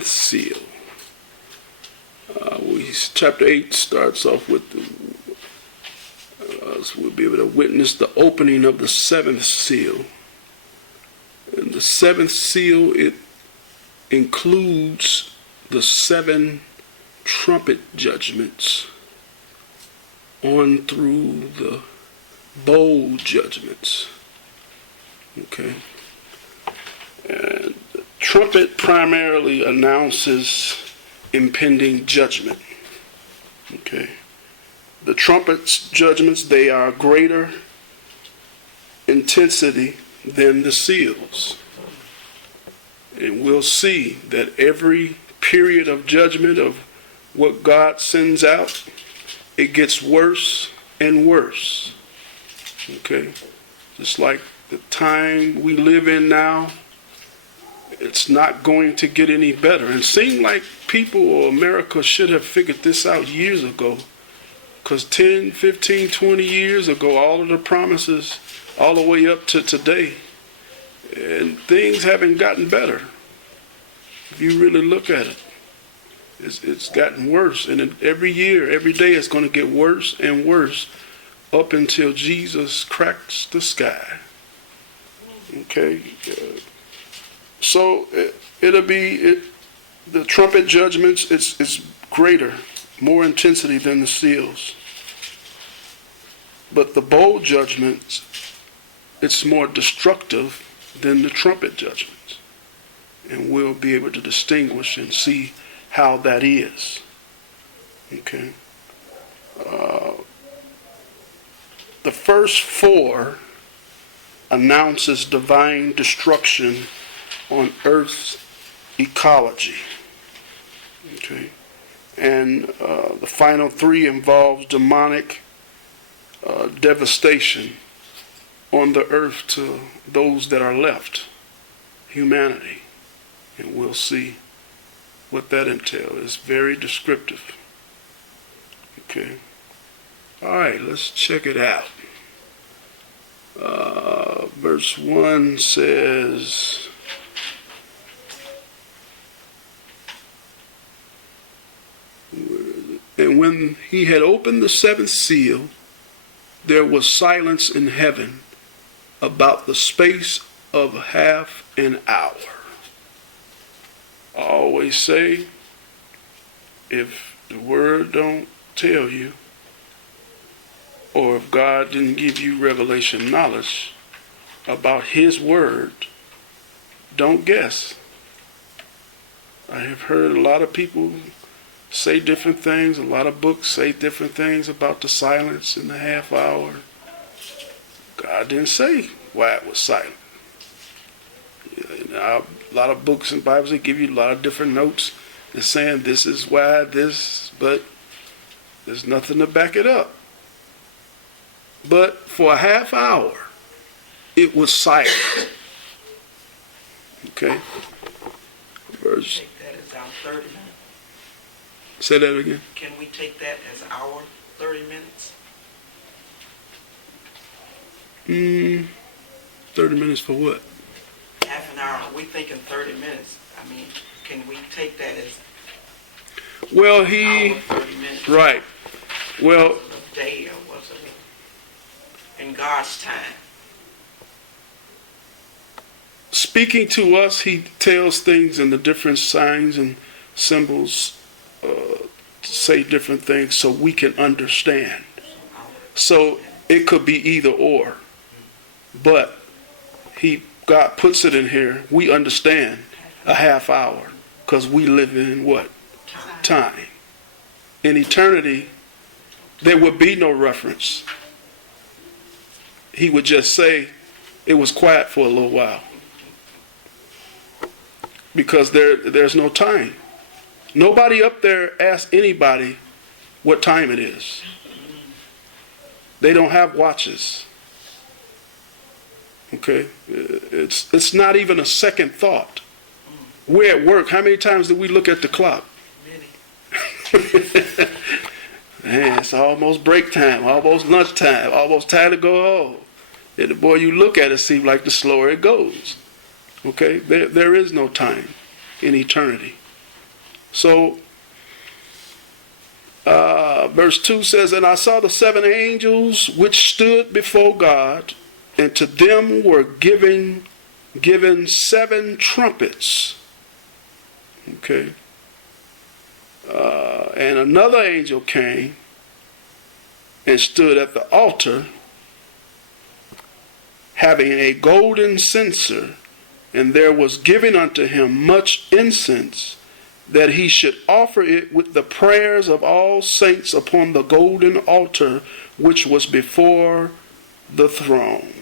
seventh seal. Chapter 8 starts off with so we'll be able to witness the opening of the seventh seal. And the seventh seal, it includes the 7 trumpet judgments on through the bowl judgments. Okay. And the trumpet primarily announces impending judgment. Okay. The trumpet's judgments, they are greater intensity than the seals. And we'll see that every period of judgment of what God sends out, it gets worse and worse. Okay? Just like the time we live in now, it's not going to get any better. And it seems like people or America should have figured this out years ago. Because 10, 15, 20 years ago, all of the promises, all the way up to today, and things haven't gotten better. If you really look at it, it's gotten worse. And every year, every day, it's going to get worse and worse up until Jesus cracks the sky. Okay? So it'll be, the trumpet judgments, it's greater, more intensity than the seals. But the bowl judgments, it's more destructive than the trumpet judgments. And we'll be able to distinguish and see how that is. Okay. The first 4 announces divine destruction on Earth's ecology. Okay. And the final 3 involves demonic devastation on the earth to those that are left, humanity. And we'll see what that entails. It's very descriptive. Okay. All right, let's check it out. Verse 1 says, and when he had opened the 7th seal, there was silence in heaven about the space of half an hour. I always say, if the word don't tell you, or if God didn't give you revelation knowledge about his word, don't guess. I have heard a lot of people say different things. A lot of books say different things about the silence in the half hour. God didn't say why it was silent. A lot of books and Bibles, they give you a lot of different notes. They're saying this is why this, but there's nothing to back it up. But for a half hour, it was silent. Okay? Verse. Take that as our 30 minutes. Say that again. Can we take that as our 30 minutes? 30 minutes for what? Half an hour. We thinking 30 minutes. I mean, can we take that as well, our 30 minutes? Right. Well, was it a day or was it in God's time? Speaking to us, he tells things in the different signs and symbols to say different things so we can understand. So it could be either or. But God puts it in here. We understand a half hour because we live in what? Time. In eternity, there would be no reference. He would just say it was quiet for a little while. Because there's no time. Nobody up there asks anybody what time it is. They don't have watches. Okay? It's not even a second thought. We're at work. How many times do we look at the clock? Many. Man, it's almost break time, almost lunch time, almost time to go home. And the more you look at it, it seems like the slower it goes. Okay? There is no time in eternity. So, verse 2 says, "And I saw the 7 angels which stood before God, and to them were given 7 trumpets." Okay. And another angel came and stood at the altar, having a golden censer, and there was given unto him much incense, that he should offer it with the prayers of all saints upon the golden altar which was before the throne.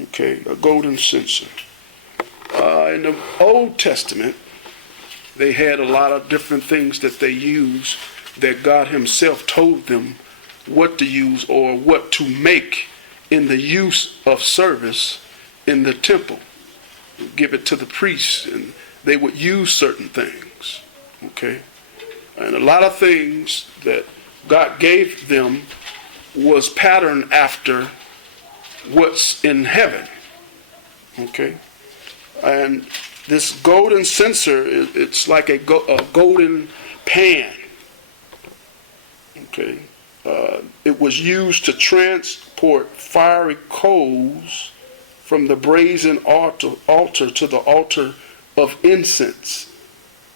Okay, a golden censer. In the Old Testament, they had a lot of different things that they used that God himself told them what to use or what to make in the use of service in the temple. Give it to the priests, and they would use certain things. Okay? And a lot of things that God gave them was patterned after what's in heaven. Okay? And this golden censer, it's like a golden pan. Okay? It was used to transport fiery coals from the brazen altar to the altar of incense,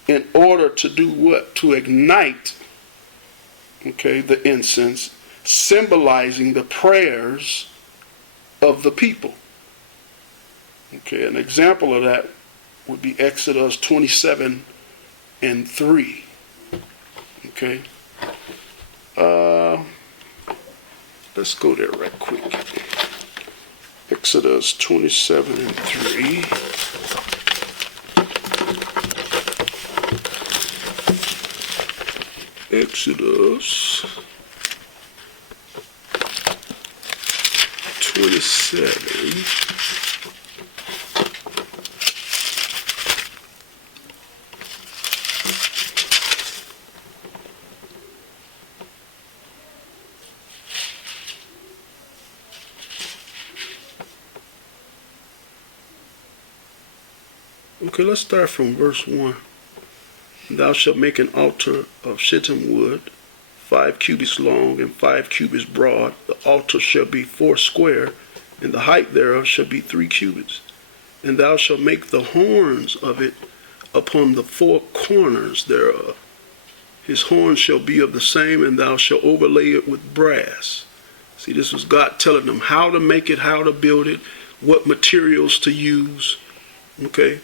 in order to do what? To ignite, okay, the incense, symbolizing the prayers of the people. Okay, an example of that would be Exodus 27:3. Okay. Let's go there right quick. Exodus 27:3. Exodus 27. Okay, let's start from verse 1. "Thou shalt make an altar of shittim wood, 5 cubits long and 5 cubits broad. The altar shall be 4 square, and the height thereof shall be 3 cubits. And thou shalt make the horns of it upon the 4 corners thereof. His horns shall be of the same, and thou shalt overlay it with brass." See, this was God telling them how to make it, how to build it, what materials to use. Okay?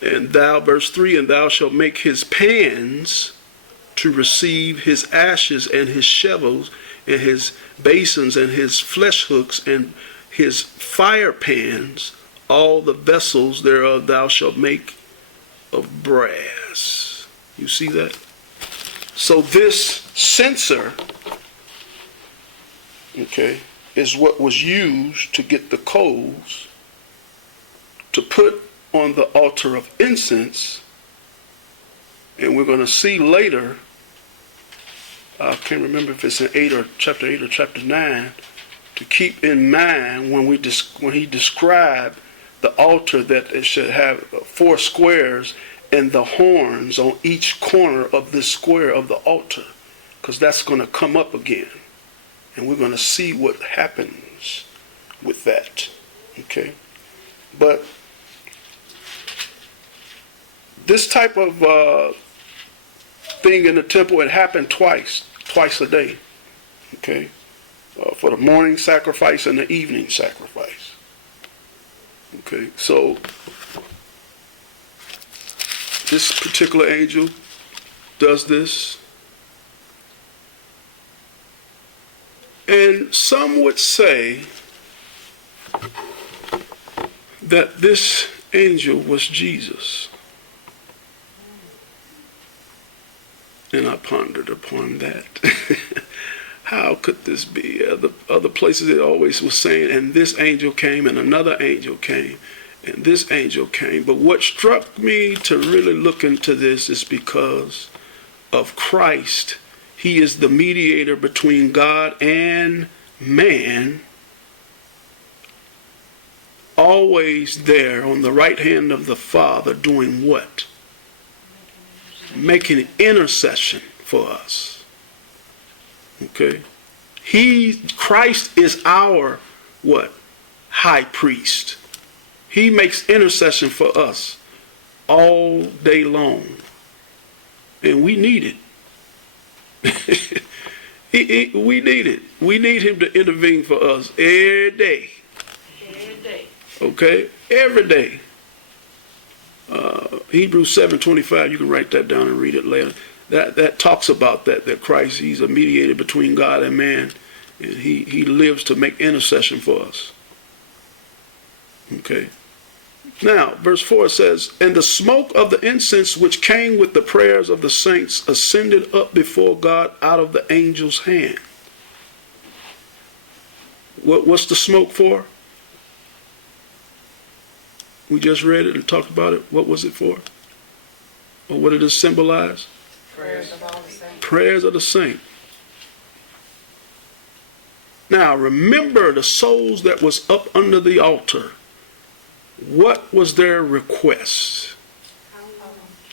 And thou, verse 3, "And thou shalt make his pans to receive his ashes, and his shovels, and his basins, and his flesh hooks, and his fire pans. All the vessels thereof thou shalt make of brass." You see that? So this censer, okay, is what was used to get the coals to put on the altar of incense. And we're going to see later, I can't remember if it's in chapter 8 or chapter 9, to keep in mind when he described the altar, that it should have 4 squares and the horns on each corner of this square of the altar, because that's going to come up again, and we're going to see what happens with that. Okay, but this type of thing in the temple, it happened twice a day. Okay, for the morning sacrifice and the evening sacrifice. Okay, so this particular angel does this. And some would say that this angel was Jesus. And I pondered upon that. How could this be? Other places it always was saying, and this angel came, and another angel came, and this angel came. But what struck me to really look into this is because of Christ. He is the mediator between God and man, always there on the right hand of the Father, doing what? making intercession for us. Okay? Christ is our what? High priest. He makes intercession for us all day long. And we need it. We need it. We need him to intervene for us every day. Every day. Okay? Every day. Hebrews 7:25, you can write that down and read it later. That talks about that Christ, he's a mediator between God and man. And he lives to make intercession for us. Okay? Now, verse 4 says, and the smoke of the incense which came with the prayers of the saints ascended up before God out of the angel's hand. What's the smoke for? We just read it and talked about it. What was it for? Or what did it symbolize? Prayers of all the saints. Prayers of the saints. Now, remember the souls that was up under the altar. What was their request?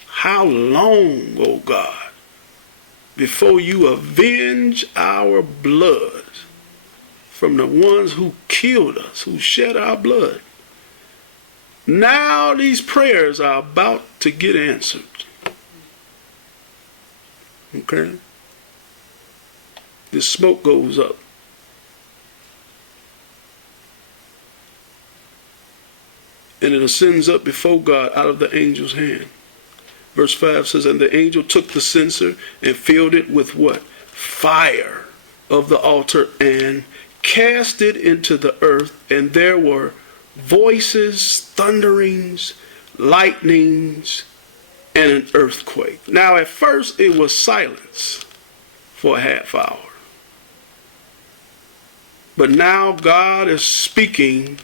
How long, O God, before you avenge our blood from the ones who killed us, who shed our blood? Now these prayers are about to get answered. Okay? The smoke goes up. And it ascends up before God out of the angel's hand. Verse 5 says, and the angel took the censer and filled it with what? Fire of the altar and cast it into the earth. And there were voices, thunderings, lightnings, and an earthquake. Now at first it was silence for a half hour. But now God is speaking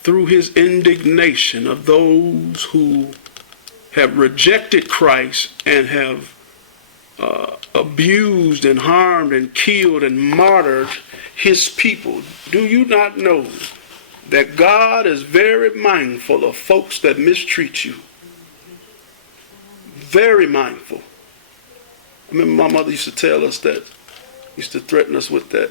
through his indignation of those who have rejected Christ and have abused and harmed and killed and martyred his people. Do you not know that God is very mindful of folks that mistreat you? Very mindful. I remember my mother used to tell us that, used to threaten us with that.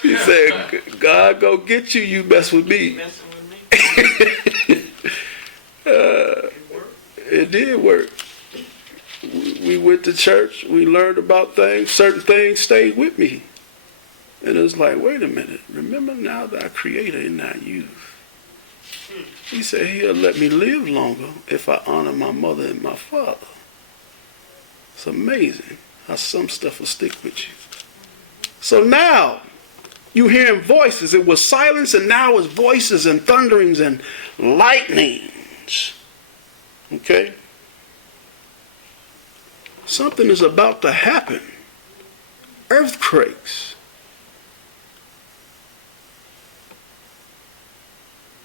She said, God go get you, you mess with me. It did work. We went to church, we learned about things, certain things stayed with me. And it was like, wait a minute, remember now thy creator in thy youth. He said he'll let me live longer if I honor my mother and my father. It's amazing how some stuff will stick with you. So now, you hearing voices. It was silence and now it's voices and thunderings and lightnings. Okay? Something is about to happen. Earthquakes.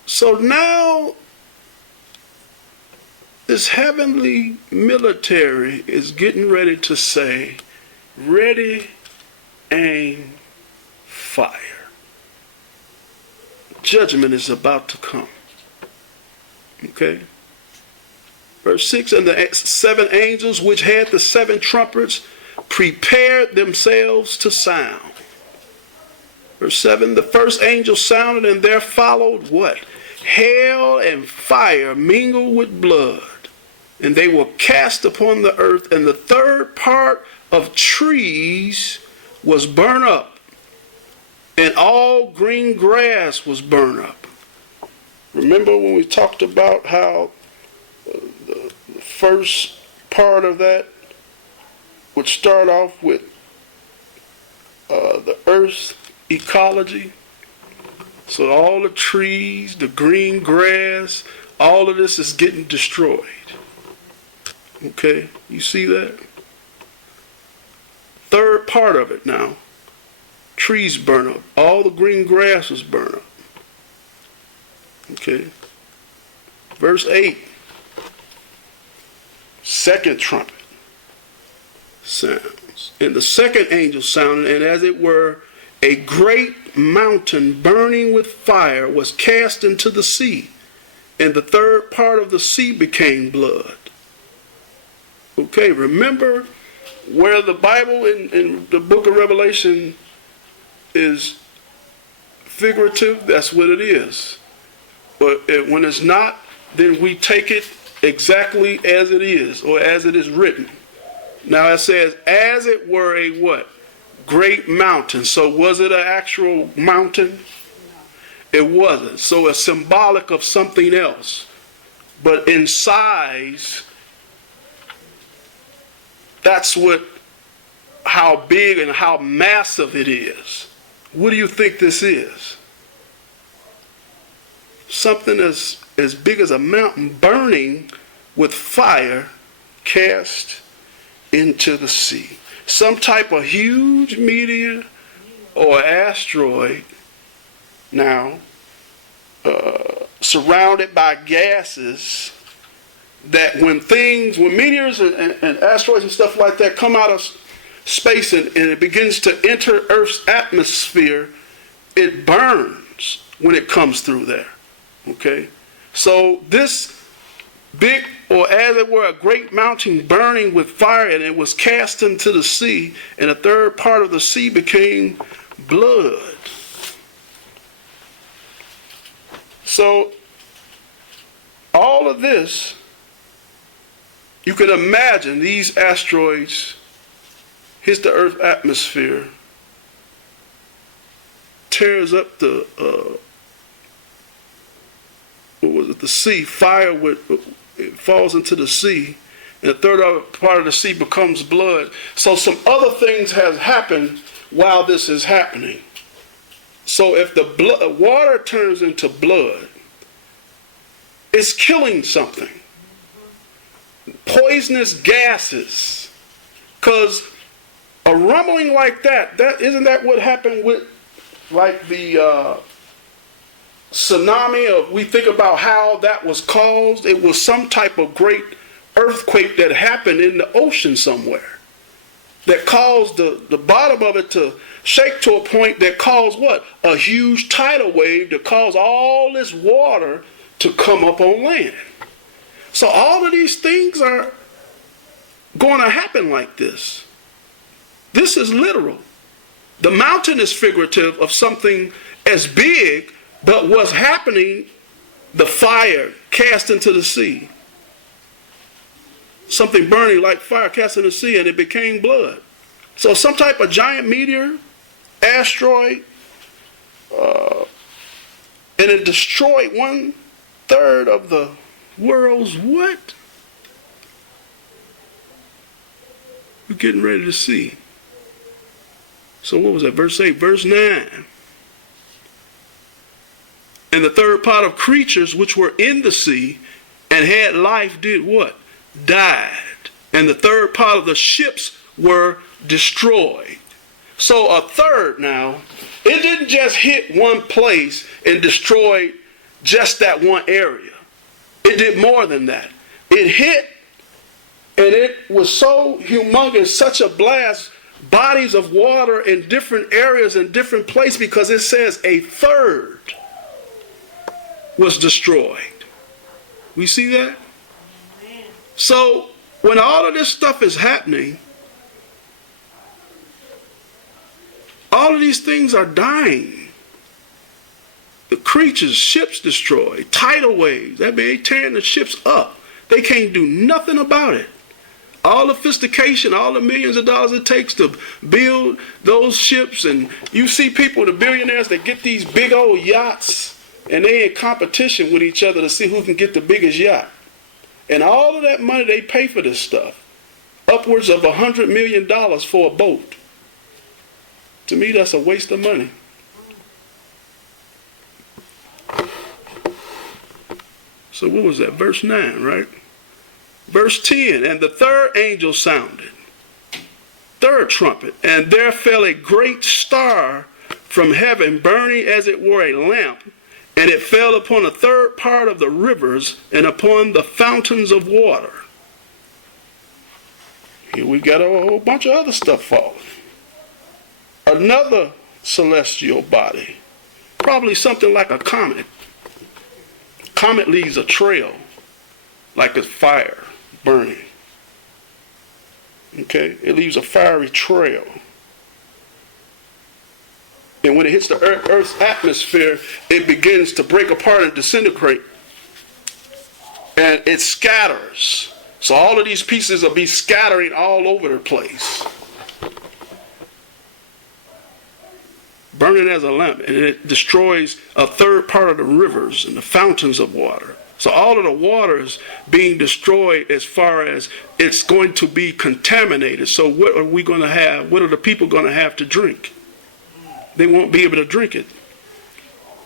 So now this heavenly military is getting ready to say, ready, aim, fire. Judgment is about to come. Okay? Verse 6, and the 7 angels which had the 7 trumpets prepared themselves to sound. Verse 7, the first angel sounded, and there followed what? Hail and fire mingled with blood. And they were cast upon the earth, and the third part of trees was burned up, and all green grass was burned up. Remember when we talked about how the first part of that would start off with the earth's ecology? So all the trees, the green grass, all of this is getting destroyed. Okay, you see that? Third part of it now. Trees burn up. All the green grass is burned up. Okay. Verse 8. Second trumpet sounds. And the second angel sounded, and as it were, a great mountain burning with fire was cast into the sea, and the third part of the sea became blood. Okay, remember where the Bible in the book of Revelation is figurative, that's what it is. But when it's not, then we take it exactly as it is, or as it is written. Now it says, as it were a what? Great mountain. So was it an actual mountain? It wasn't. So it's symbolic of something else. But in size, that's how big and how massive it is. What do you think this is? Something as big as a mountain burning with fire cast into the sea. Some type of huge meteor or asteroid now surrounded by gases that when meteors and asteroids and stuff like that come out of space and it begins to enter Earth's atmosphere, it burns when it comes through there. Okay? So this big, or as it were, a great mountain burning with fire, and it was cast into the sea, and a third part of the sea became blood. So all of this, you can imagine these asteroids hits the Earth atmosphere, tears up the the sea. Fire it falls into the sea, and the third part of the sea becomes blood. So some other things has happened while this is happening. So if the water turns into blood, it's killing something. Poisonous gases. Because a rumbling like that isn't that what happened with like the tsunami? We think about how that was caused. It was some type of great earthquake that happened in the ocean somewhere that caused the bottom of it to shake to a point that caused what? A huge tidal wave to cause all this water to come up on land. So all of these things are going to happen like this. This is literal. The mountain is figurative of something as big, but what's happening, the fire cast into the sea. Something burning like fire cast into the sea, and it became blood. So some type of giant meteor, asteroid, and it destroyed 1/3 of the world's what? We're getting ready to see. So what was that? Verse 8, verse 9. And the third part of creatures which were in the sea and had life did what? Died. And the third part of the ships were destroyed. So a third now, it didn't just hit one place and destroy just that one area. It did more than that. It hit, and it was so humongous, such a blast, bodies of water in different areas and different places, because it says a third was destroyed. We see that? So when all of this stuff is happening, all of these things are dying. The creatures, ships destroyed, tidal waves, that means they tearing the ships up. They can't do nothing about it. All the sophistication, all the millions of dollars it takes to build those ships, and you see people, the billionaires, that get these big old yachts, and they in competition with each other to see who can get the biggest yacht. And all of that money they pay for this stuff, upwards of $100 million for a boat. To me, that's a waste of money. So what was that? Verse 9, right? Verse 10, and the third angel sounded, third trumpet, and there fell a great star from heaven, burning as it were a lamp, and it fell upon a third part of the rivers and upon the fountains of water. Here we got a whole bunch of other stuff falling. Another celestial body, probably something like a comet, Comet leaves a trail like a fire burning. Okay? It leaves a fiery trail. And when it hits the Earth's atmosphere, it begins to break apart and disintegrate. And it scatters. So all of these pieces will be scattering all over the place. Burning as a lamp. And it destroys a third part of the rivers and the fountains of water. So all of the water is being destroyed as far as it's going to be contaminated. So what are we going to have? What are the people going to have to drink? They won't be able to drink it.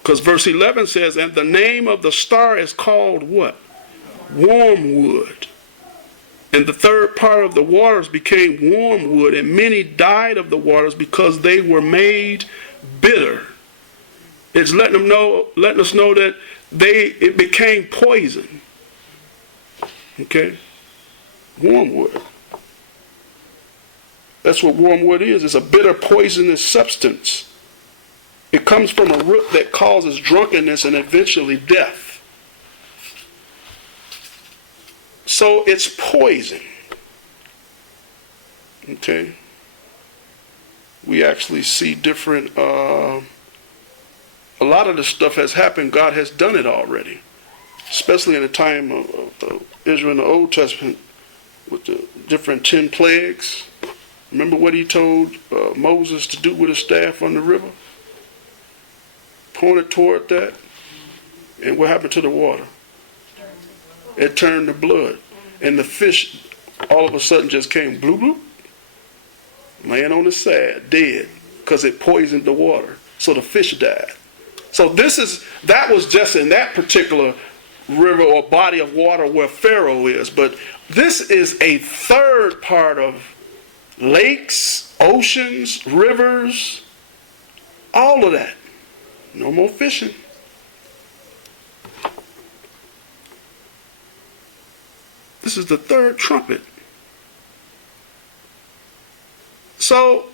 Because verse 11 says, and the name of the star is called what? Wormwood. And the third part of the waters became wormwood, and many died of the waters because they were made bitter. It's letting us know that it became poison. Okay? Wormwood. That's what wormwood is. It's a bitter, poisonous substance. It comes from a root that causes drunkenness and eventually death. So it's poison. Okay? We actually see different, a lot of the stuff has happened. God has done it already. Especially in the time of Israel in the Old Testament with the different 10 plagues. Remember what he told Moses to do with his staff on the river? Pointed toward that. And what happened to the water? It turned to blood. And the fish all of a sudden just came bloop bloop, laying on the side, dead, because it poisoned the water. So the fish died. So that was just in that particular river or body of water where Pharaoh is. But this is a third part of lakes, oceans, rivers, all of that. No more fishing. This is the third trumpet. So,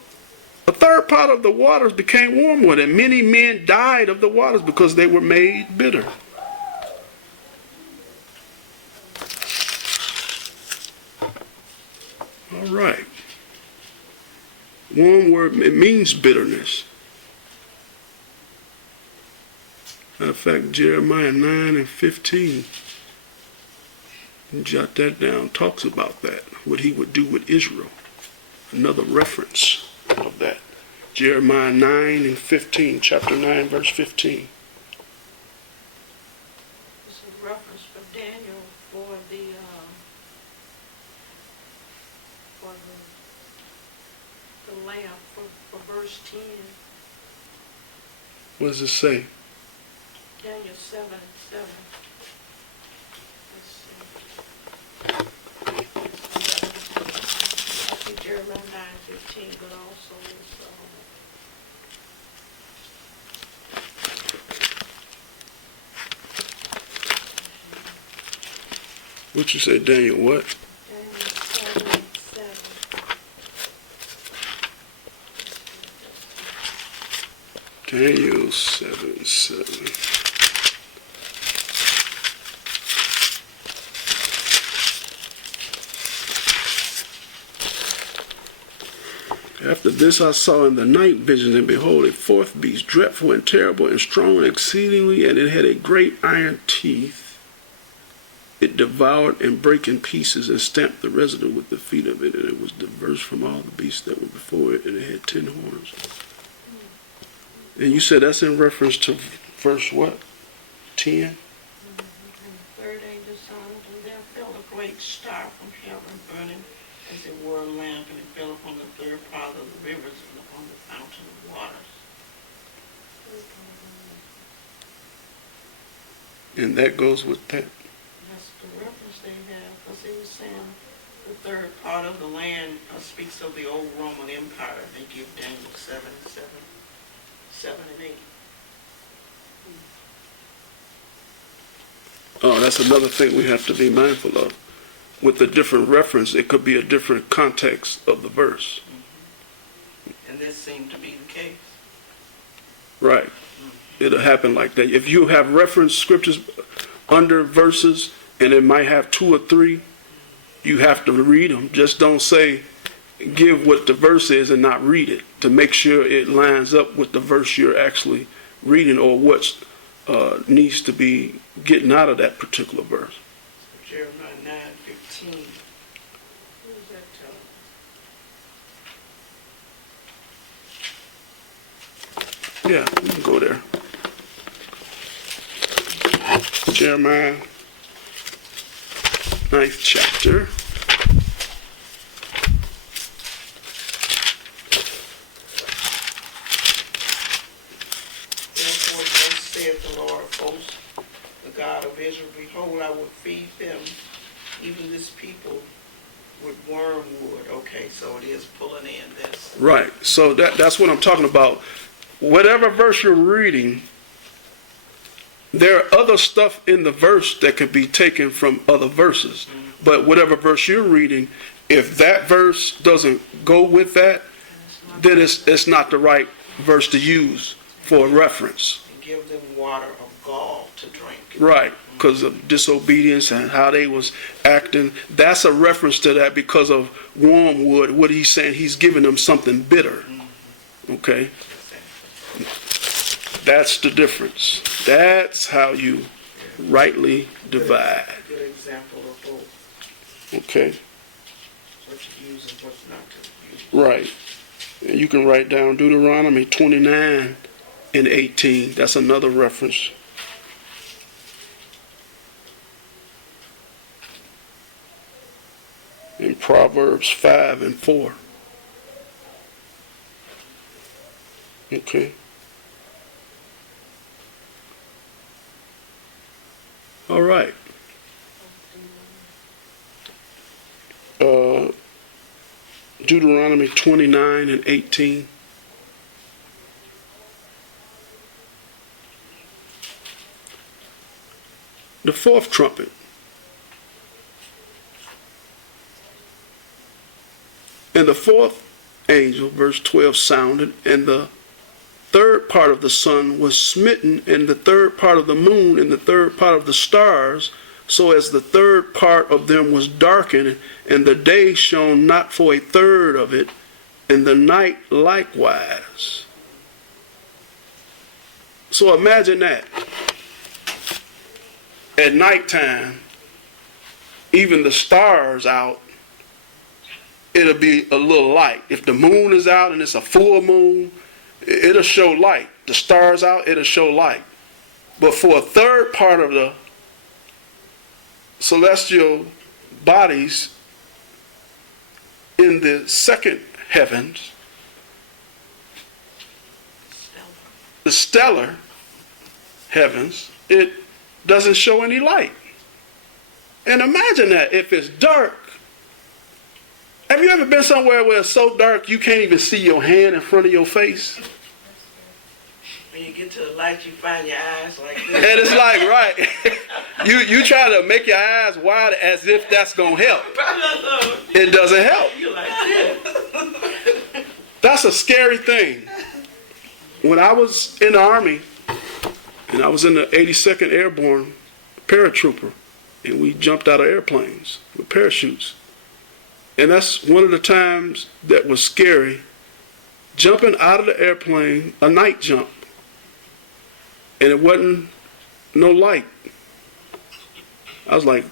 a third part of the waters became wormwood, and many men died of the waters because they were made bitter. All right. Wormwood, it means bitterness. Matter of fact, Jeremiah 9:15, jot that down, talks about that, what he would do with Israel. Another reference of that. Jeremiah 9:15, chapter 9, verse 15. This is a reference for Daniel for the lamp for verse 10. What does it say? Daniel 7:7. I see Jeremiah 9:15, but also it's What you say, Daniel, what? Daniel 7:7. Daniel 7:7. After this I saw in the night visions, and behold, a fourth beast, dreadful and terrible and strong and exceedingly, and it had a great iron teeth. It devoured and brake in pieces and stamped the residue with the feet of it, and it was diverse from all the beasts that were before it, and it had 10 horns. And you said that's in reference to verse what? 10? And the third angel sounded, and there fell a great star from heaven, burning as it were a lamp, and it fell upon the third part of the rivers and upon the fountain of waters. And that goes with that. That's the reference they have, because they were saying the third part of the land speaks of the old Roman Empire. They give Daniel 7:7 and 8. Oh, that's another thing we have to be mindful of. With the different reference, it could be a different context of the verse. And this seemed to be the case. Right. It'll happen like that. If you have reference scriptures under verses, and it might have 2 or 3, you have to read them. Just don't say, give what the verse is and not read it, to make sure it lines up with the verse you're actually reading or what needs to be getting out of that particular verse. Jeremiah 9:15. Who does that tell? Yeah, we can go there. Jeremiah 9th chapter. Therefore thus saith the Lord of hosts, the God of Israel, behold, I will feed them, even this people, with wormwood. Okay, so it is pulling in this. Right. So that's what I'm talking about. Whatever verse you're reading, there are other stuff in the verse that could be taken from other verses. But whatever verse you're reading, if that verse doesn't go with that, then it's not the right verse to use for a reference. And give them water of gall to drink. Right, because of disobedience and how they was acting. That's a reference to that because of wormwood. What he's saying, he's giving them something bitter. Okay? That's the difference. That's how you rightly divide. Good example of both. Okay? What to use and what not to use. Right. And you can write down Deuteronomy 29 and 18. That's another reference. In Proverbs 5 and 4. Okay. All right. Deuteronomy 29 and 18. The fourth trumpet. And the fourth angel, verse 12, sounded, and the third part of the sun was smitten, and the third part of the moon, and the third part of the stars, so as the third part of them was darkened, and the day shone not for a third of it, and the night likewise. So imagine that. At nighttime, even the stars out, it'll be a little light. If the moon is out and it's a full moon, it'll show light. The stars out, it'll show light. But for a third part of the celestial bodies in the second heavens, the stellar heavens, it doesn't show any light. And imagine that if it's dark. Have you ever been somewhere where it's so dark you can't even see your hand in front of your face? When you get to the light, you find your eyes like this. And it's like, right, you try to make your eyes wide as if that's going to help. It doesn't help. You like this. That's a scary thing. When I was in the Army, and I was in the 82nd Airborne paratrooper, and we jumped out of airplanes with parachutes. And that's one of the times that was scary, jumping out of the airplane, a night jump, and it wasn't no light. I was like,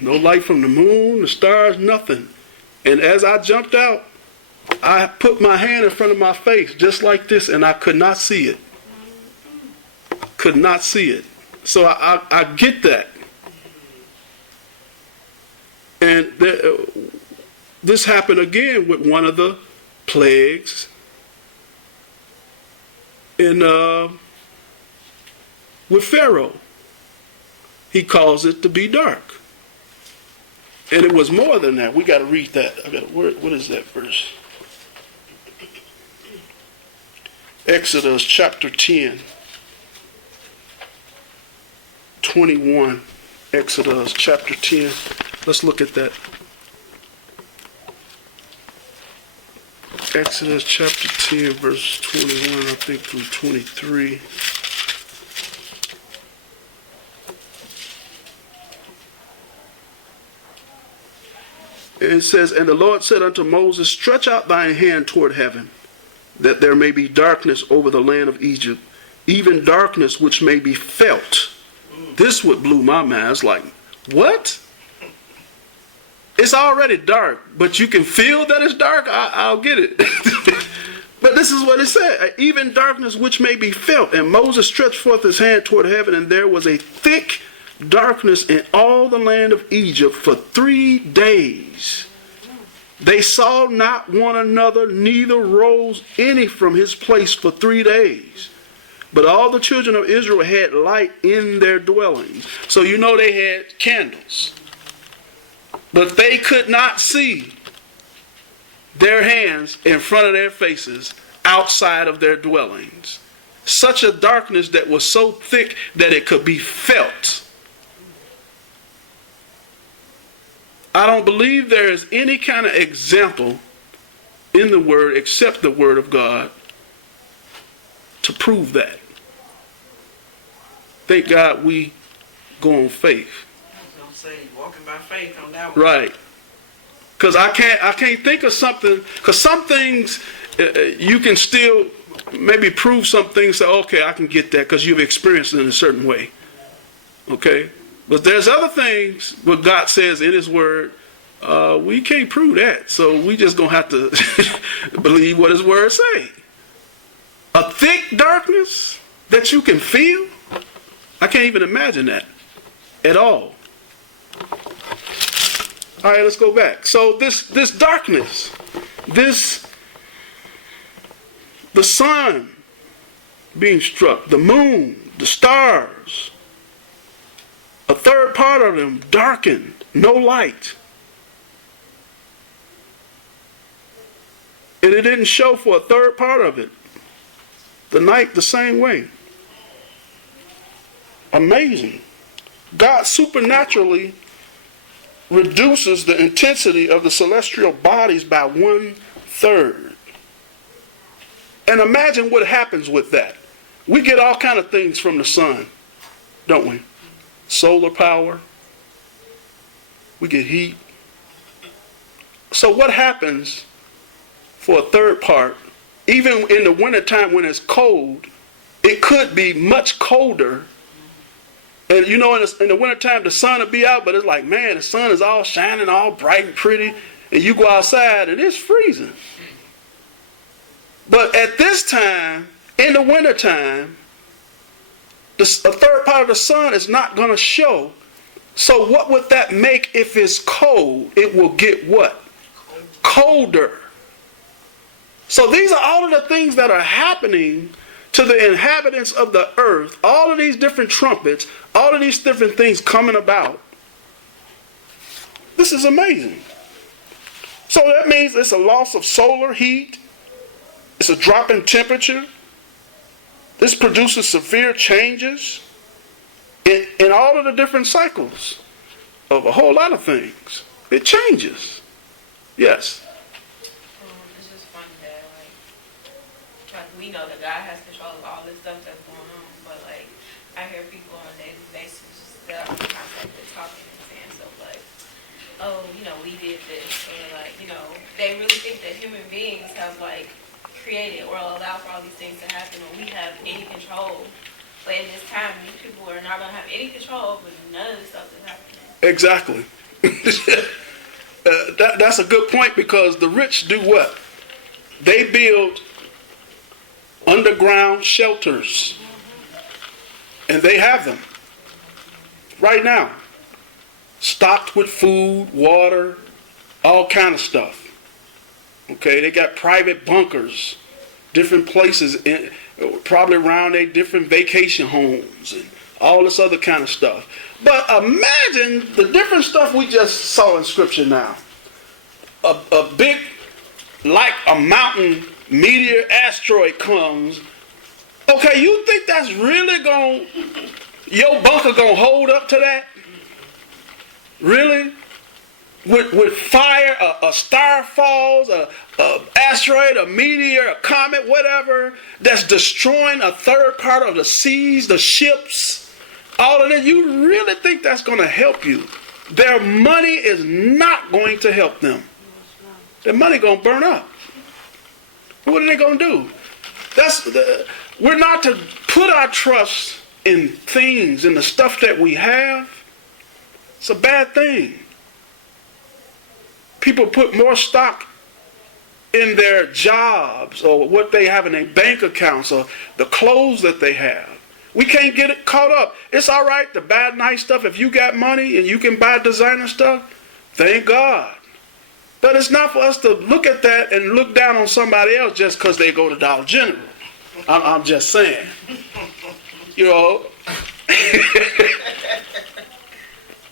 no light from the moon, the stars, nothing. And as I jumped out, I put my hand in front of my face just like this, and I could not see it. Could not see it. So I get that. And this happened again with one of the plagues with Pharaoh. He calls it to be dark. And it was more than that. We got to read that. What is that verse? Exodus chapter 10, 21. Exodus chapter 10. Let's look at that. Exodus chapter 10, verse 21, I think through 23. it says, and the Lord said unto Moses, stretch out thine hand toward heaven, that there may be darkness over the land of Egypt, even darkness which may be felt. This what blew my mind. It's like, what? It's already dark, but you can feel that it's dark? I'll get it. But this is what it said, even darkness which may be felt. And Moses stretched forth his hand toward heaven, and there was a thick darkness in all the land of Egypt for 3 days. They saw not one another, neither rose any from his place for 3 days. But all the children of Israel had light in their dwellings. So you know they had candles. But they could not see their hands in front of their faces outside of their dwellings. Such a darkness that was so thick that it could be felt. I don't believe there is any kind of example in the Word except the Word of God to prove that. Thank God we go on faith. I was gonna say, walking by faith on that one. Right. Because I can't think of something, because some things you can still maybe prove some things, say, okay, I can get that because you've experienced it in a certain way. Okay? But there's other things what God says in his word, we can't prove that. So we just going to have to believe what his word say. A thick darkness that you can feel, I can't even imagine that at all. All right, let's go back. So this darkness, the sun being struck, the moon, the stars, a third part of them darkened, no light. And it didn't show for a third part of it. The night the same way. Amazing. God supernaturally reduces the intensity of the celestial bodies by 1/3. And imagine what happens with that. We get all kind of things from the sun, don't we? Solar power. We get heat. So what happens for a third part, even in the wintertime when it's cold, it could be much colder. And you know, in the wintertime, the sun will be out, but it's like, man, the sun is all shining, all bright and pretty, and you go outside and it's freezing. But at this time, in the wintertime, a third part of the sun is not going to show. So what would that make if it's cold? It will get what? Colder. So these are all of the things that are happening to the inhabitants of the earth, all of these different trumpets, all of these different things coming about. This is amazing. So that means it's a loss of solar heat. It's a drop in temperature. This produces severe changes in all of the different cycles of a whole lot of things. It changes. Yes. It's just funny that, like we know that God has control of all this stuff that's going on, but like I hear people on a daily basis that I'm in contact with talking and saying stuff like, oh, you know, we did this, or like, you know, they really think that human beings have like created or allowed for all these things to happen, or we have any control. But in this time, these people are not going to have any control over none of the stuff that's happening. Exactly. That's a good point, because the rich do what? They build underground shelters. And they have them right now. Stocked with food, water, all kind of stuff. Okay, they got private bunkers, different places, probably around their different vacation homes and all this other kind of stuff. But imagine the different stuff we just saw in Scripture now. A big, like a mountain meteor asteroid comes. Okay, you think that's really your bunker gonna hold up to that? Really? With fire, a star falls, a asteroid, a meteor, a comet, whatever, that's destroying a third part of the seas, the ships, all of that. You really think that's going to help you their money is not going to help them. Their money going to burn up. What are they going to do? We're not to put our trust in things, in the stuff that we have. It's a bad thing. People put more stock in their jobs or what they have in their bank accounts or the clothes that they have. We can't get it caught up. It's all right to buy nice stuff. If you got money and you can buy designer stuff, thank God. But it's not for us to look at that and look down on somebody else just because they go to Dollar General. I'm just saying. You know.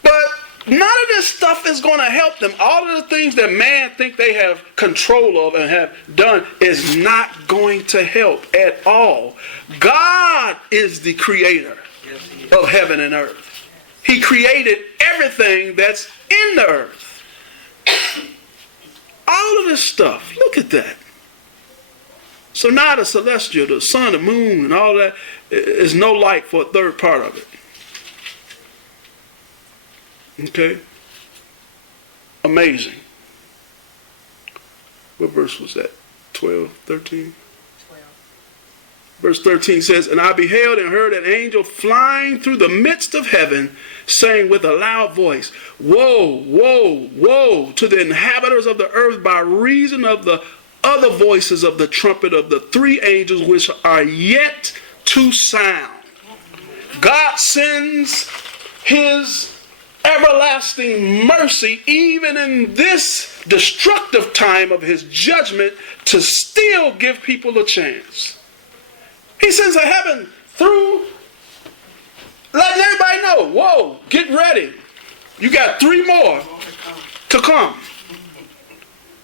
But none of this stuff is going to help them. All of the things that man think they have control of and have done is not going to help at all. God is the creator of heaven and earth. He created everything that's in the earth. All of this stuff, look at that. So now the celestial, the sun, the moon, and all that is no light for a third part of it. Okay? Amazing. What verse was that? 12, 13? 12. Verse 13 says, "And I beheld and heard an angel flying through the midst of heaven, saying with a loud voice, Woe, woe, woe to the inhabitants of the earth by reason of the other voices of the trumpet of the three angels which are yet to sound." God sends his everlasting mercy even in this destructive time of his judgment to still give people a chance. He sends a heaven through letting everybody know, whoa, get ready. You got 3 more to come.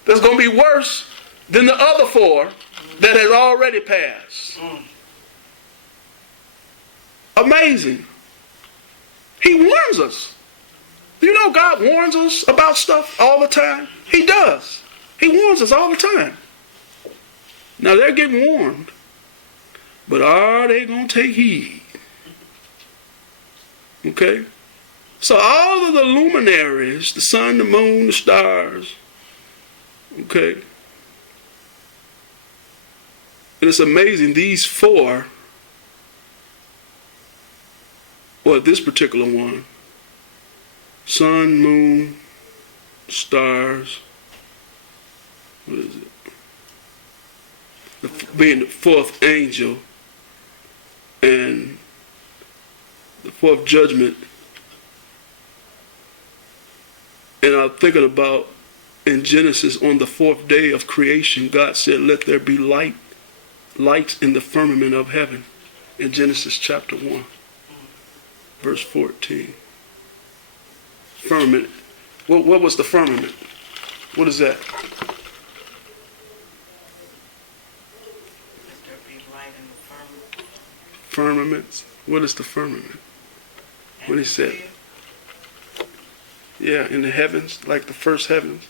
That's going to be worse than the other 4 that has already passed. Amazing. He warns us. You know God warns us about stuff all the time? He does. He warns us all the time. Now they're getting warned. But are they going to take heed? Okay? So all of the luminaries, the sun, the moon, the stars, okay? And it's amazing, these 4, or this particular one, sun, moon, stars, what is it? Being the 4th angel and the 4th judgment. And I'm thinking about in Genesis on the 4th day of creation, God said, let there be lights in the firmament of heaven. In Genesis chapter 1, verse 14. Firmament. What was the firmament? What is that? Let there be light in the firmament. Firmaments. What is the firmament? What he said? Yeah, in the heavens, like the first heavens.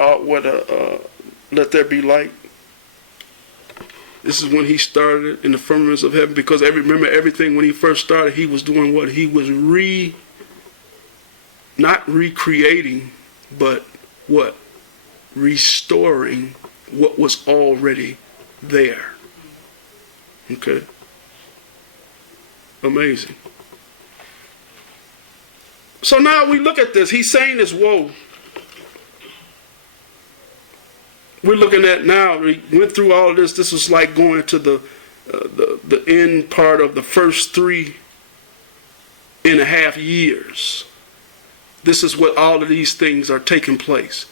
Atmosphere. Let there be light. This is when he started in the firmaments of heaven, because remember everything when he first started, he was doing what? He was not recreating, but what? Restoring what was already there. Okay? Amazing. So now we look at this. He's saying this, woe. We're looking at now, we went through all of this. This was like going to the end part of the first 3.5 years. This is what all of these things are taking place.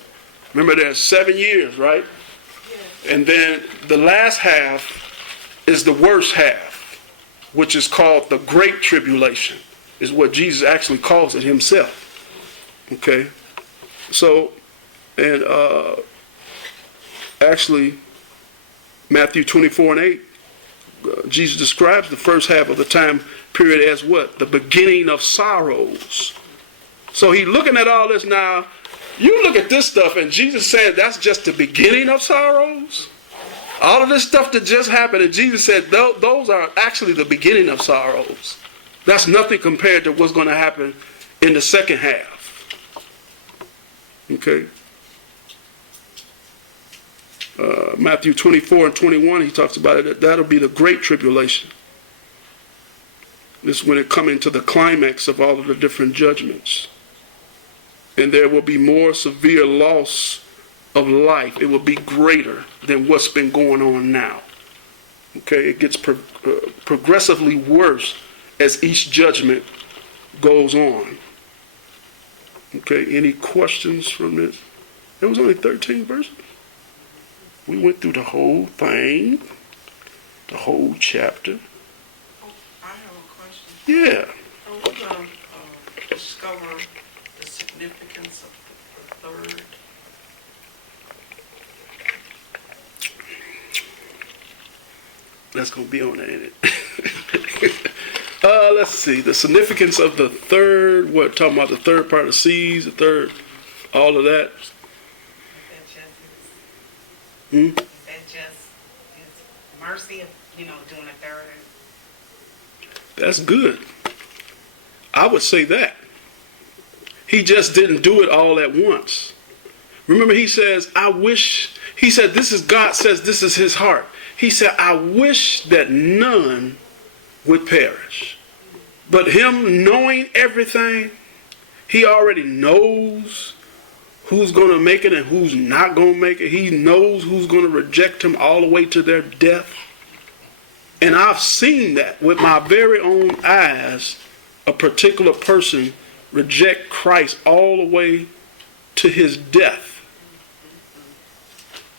Remember, there's 7 years, right? Yes. And then the last half is the worst half, which is called the Great Tribulation, is what Jesus actually calls it himself. Okay? So, and actually, Matthew 24:8, Jesus describes the first half of the time period as what? The beginning of sorrows. So he's looking at all this now. You look at this stuff and Jesus said that's just the beginning of sorrows. All of this stuff that just happened, and Jesus said those are actually the beginning of sorrows. That's nothing compared to what's going to happen in the second half. Okay? Matthew 24 and 21, he talks about it. That'll be the great tribulation. This is when it comes into the climax of all of the different judgments. And there will be more severe loss of life. It will be greater than what's been going on now. Okay, it gets progressively worse as each judgment goes on. Okay, any questions from this? It was only 13 verses. We went through the whole thing, the whole chapter. Oh, I have a question. Yeah. Are we going to discover the significance of the third? That's going to be on there, ain't it? Let's see. The significance of the third, what, talking about the third part of the seas, the third, all of that. Is that just is mercy of, doing a third? That's good. I would say that. He just didn't do it all at once. Remember, he says, God says this is his heart. He said, I wish that none would perish. But him knowing everything, he already knows who's going to make it and who's not going to make it. He knows who's going to reject him all the way to their death. And I've seen that with my very own eyes, a particular person reject Christ all the way to his death.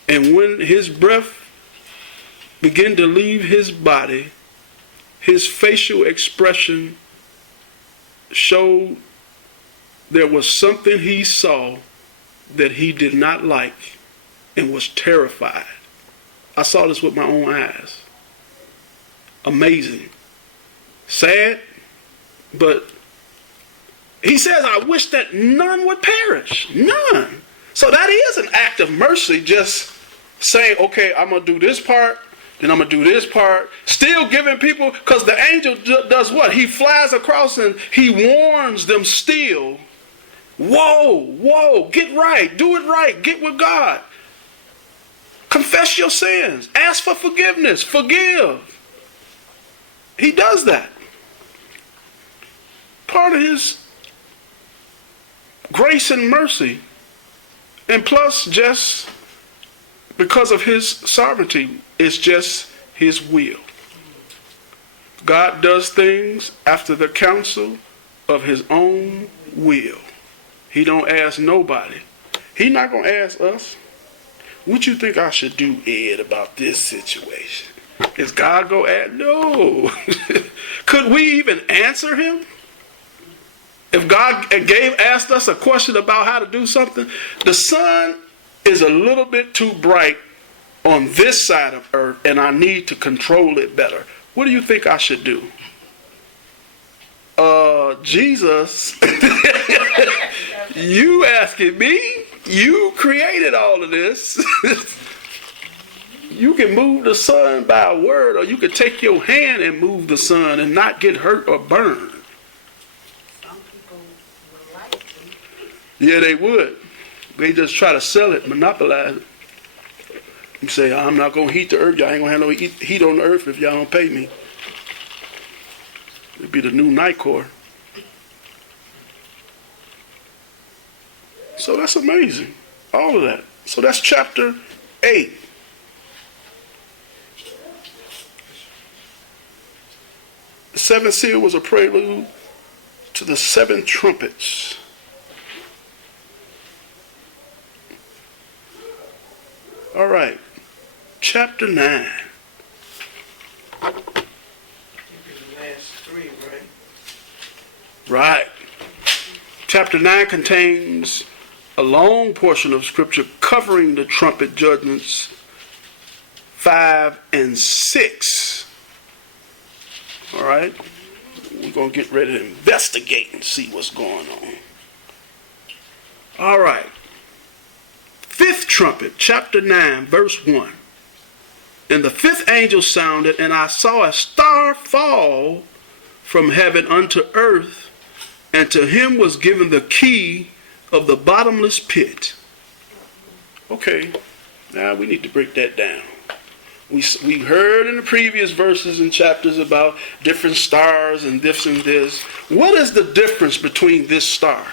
And when his breath began to leave his body, his facial expression showed there was something he saw that he did not like and was terrified. I saw this with my own eyes. Amazing. Sad, but he says, I wish that none would perish. None. So that is an act of mercy, just saying, okay, I'm going to do this part, then I'm going to do this part. Still giving people, because the angel does what? He flies across and he warns them still. Whoa, get right, do it right, get with God. Confess your sins, ask for forgiveness, forgive. He does that. Part of his grace and mercy. And plus, just because of his sovereignty, it's just his will. God does things after the counsel of his own will. He don't ask nobody. He's not going to ask us, what you think I should do, Ed, about this situation? Is God going to ask? No. Could we even answer him? If God asked us a question about how to do something, the sun is a little bit too bright on this side of earth and I need to control it better. What do you think I should do? Jesus, you asking me? You created all of this. You can move the sun by a word, or you can take your hand and move the sun and not get hurt or burned. Some people would like to. Yeah, they would. They just try to sell it, monopolize it. You say, I'm not going to heat the earth. Y'all ain't going to have no heat on the earth if y'all don't pay me. It'd be the new Nicor. So that's amazing. All of that. So that's chapter 8. The seventh seal was a prelude to the 7 trumpets. All right. Chapter 9. Maybe the last 3, right? Right. Chapter 9 contains a long portion of scripture covering the trumpet judgments 5 and 6. All right. We're going to get ready to investigate and see what's going on. All right. 5th trumpet, chapter 9, verse 1. And the 5th angel sounded, and I saw a star fall from heaven unto earth, and to him was given the key of the bottomless pit. Okay, now we need to break that down. We heard in the previous verses and chapters about different stars and this and this. What is the difference between this star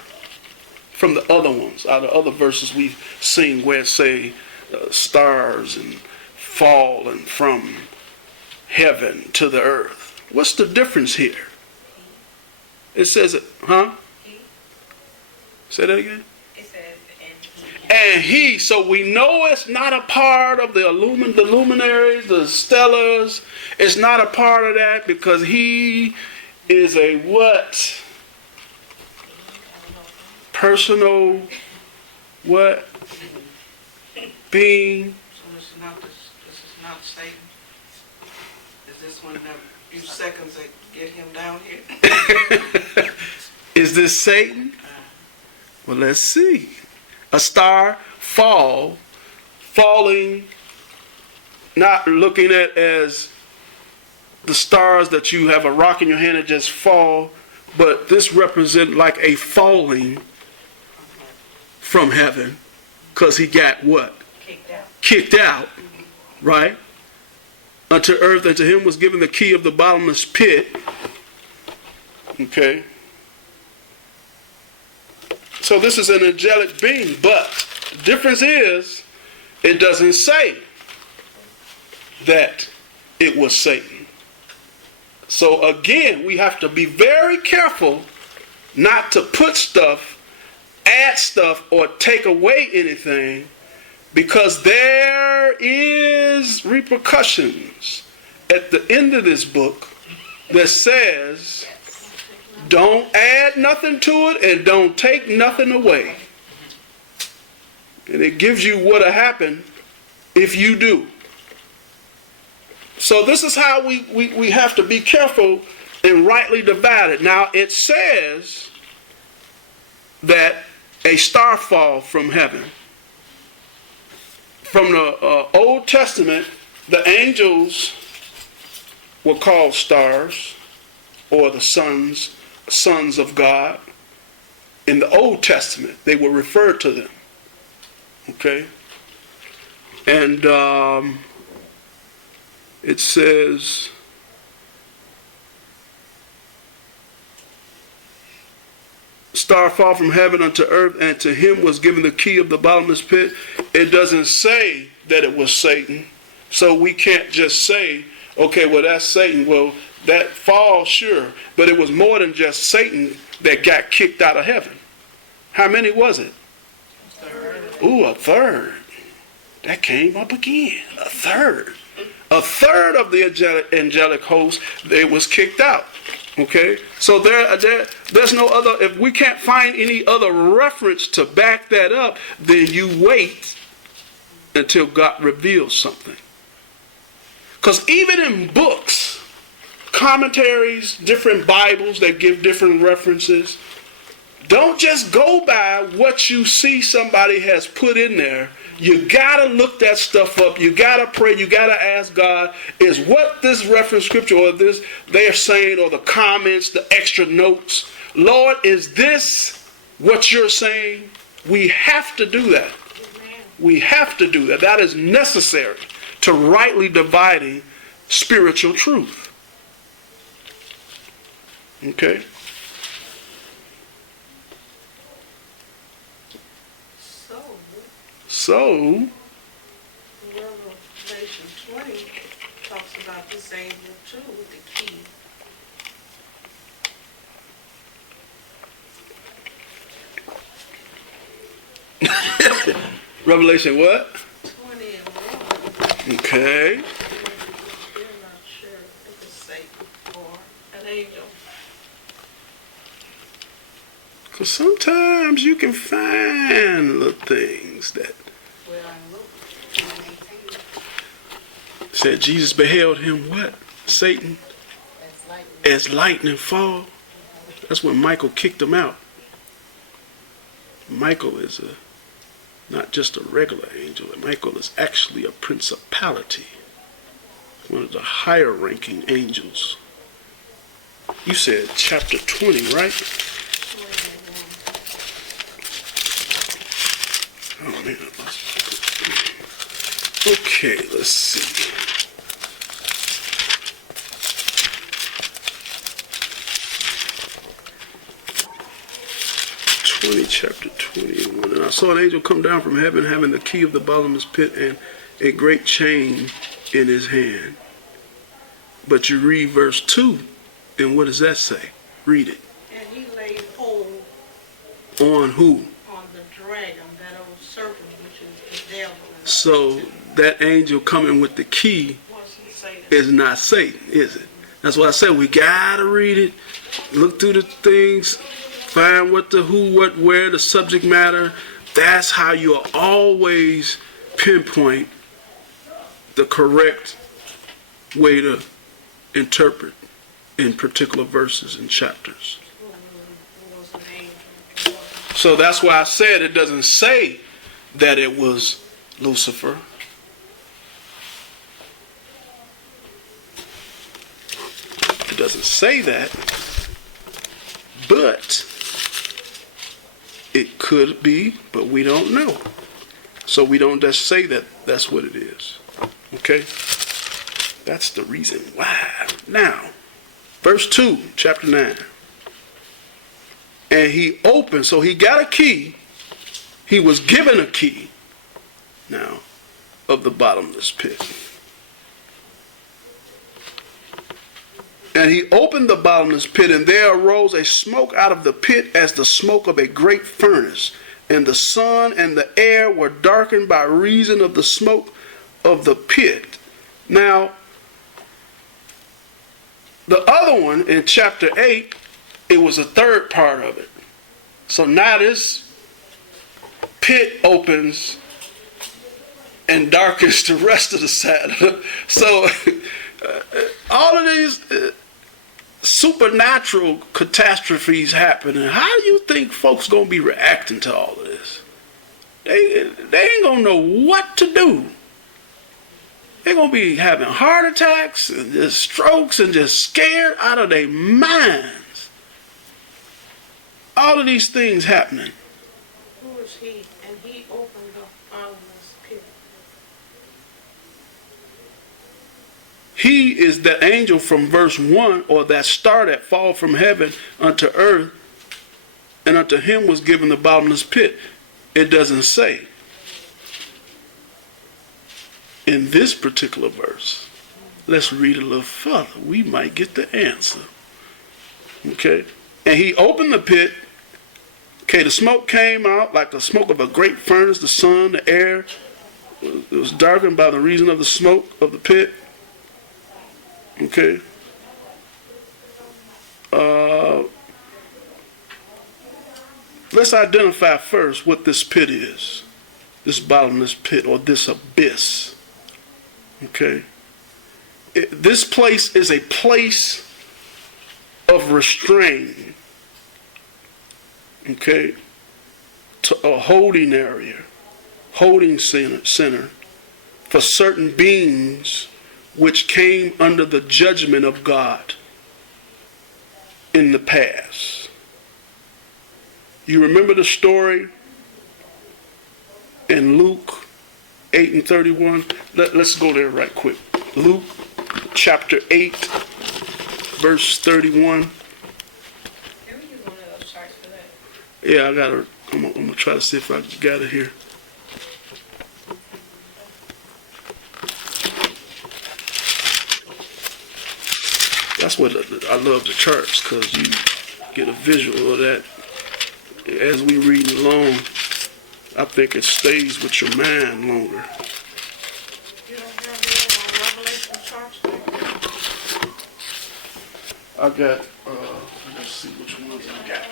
from the other ones? Out of other verses we've seen where it say stars and falling from heaven to the earth. What's the difference here? It says, huh? Say that again? It says, and he, so we know it's not a part of the luminaries, the stellars. It's not a part of that because he is a what? Personal what? Being. So this is not Satan? Is this one of the few seconds that get him down here? Is this Satan? Well, let's see. A star falling, not looking at as the stars that you have a rock in your hand and just fall, but this represents like a falling from heaven because he got what? Kicked out, right? Unto earth, and to him was given the key of the bottomless pit. Okay. So this is an angelic being, but the difference is it doesn't say that it was Satan. So again, we have to be very careful not to put stuff, add stuff, or take away anything, because there is repercussions at the end of this book that says don't add nothing to it and don't take nothing away. And it gives you what'll happen if you do. So this is how we have to be careful and rightly divide it. Now it says that a star fall from heaven. From the Old Testament, the angels were called stars, or the sons of God. In the Old Testament, they were referred to them. Okay? And it says, star fall from heaven unto earth, and to him was given the key of the bottomless pit. It doesn't say that it was Satan. So we can't just say, okay, well, that's Satan. Well, that fall, sure. But it was more than just Satan that got kicked out of heaven. How many was it? Ooh, a third. That came up again. A third. A third of the angelic host, it was kicked out. Okay? So there's no other, if we can't find any other reference to back that up, then you wait until God reveals something. Because even in books, commentaries, different Bibles that give different references, don't just go by what you see somebody has put in there. You gotta look that stuff up. You gotta pray. You gotta ask God, is what this reference scripture or this they're saying, or the comments, the extra notes, Lord, is this what you're saying? We have to do that. We have to do that. That is necessary to rightly dividing spiritual truth. Okay? So, Revelation 20 talks about this angel too with the key. Revelation what? 20 and 1. Okay. Still not sure if it's Satan or an angel. Because sometimes you can find little things that Where I look. said Jesus beheld him what? Satan as lightning fall. That's when Michael kicked him out. Michael is not just a regular angel. Michael is actually a principality. One of the higher ranking angels. You said chapter 20, right? Okay, let's see. Chapter 21. And I saw an angel come down from heaven, having the key of the bottomless pit and a great chain in his hand. But you read verse 2, and what does that say? Read it. And he laid hold On who? on the dragon, that old serpent, which is the devil. So that angel coming with the key What's he say? is not Satan, is it? That's why I said we gotta read it, look through the things, find what the who, what, where, the subject matter. That's how you'll always pinpoint the correct way to interpret in particular verses and chapters. So that's why I said it doesn't say that it was Lucifer. It doesn't say that, but it could be, but we don't know. So we don't just say that that's what it is. Okay? That's the reason why. Now, verse 2, chapter 9. And he opened, so he got a key. He was given a key now of the bottomless pit. And he opened the bottomless pit, and there arose a smoke out of the pit as the smoke of a great furnace. And the sun and the air were darkened by reason of the smoke of the pit. Now, the other one in chapter 8, it was a third part of it. So now this pit opens and darkens the rest of the side. So all of these supernatural catastrophes happening. How do you think folks gonna be reacting to all of this? They ain't gonna know what to do. They're gonna be having heart attacks and just strokes and just scared out of their minds. All of these things happening. Who is he? And he opened the bottomless pit. He is the angel from verse 1, or that star that fall from heaven unto earth, and unto him was given the bottomless pit. It doesn't say in this particular verse. Let's read a little further. We might get the answer. Okay? And he opened the pit. Okay, the smoke came out like the smoke of a great furnace, the sun, the air. It was darkened by the reason of the smoke of the pit. Okay. Let's identify first what this pit is. This bottomless pit, or this abyss. Okay. This place is a place of restraint. Okay. To a holding area, holding center for certain beings which came under the judgment of God in the past. You remember the story in Luke 8:31? Let's go there right quick. Luke chapter 8, verse 31. Can we use one of those charts for that? Yeah, I'm gonna try to see if I got it here. That's what I love the charts, because you get a visual of that as we read along. I think it stays with your mind longer. You don't have any Revelation charts there? I got, let's see which ones I got.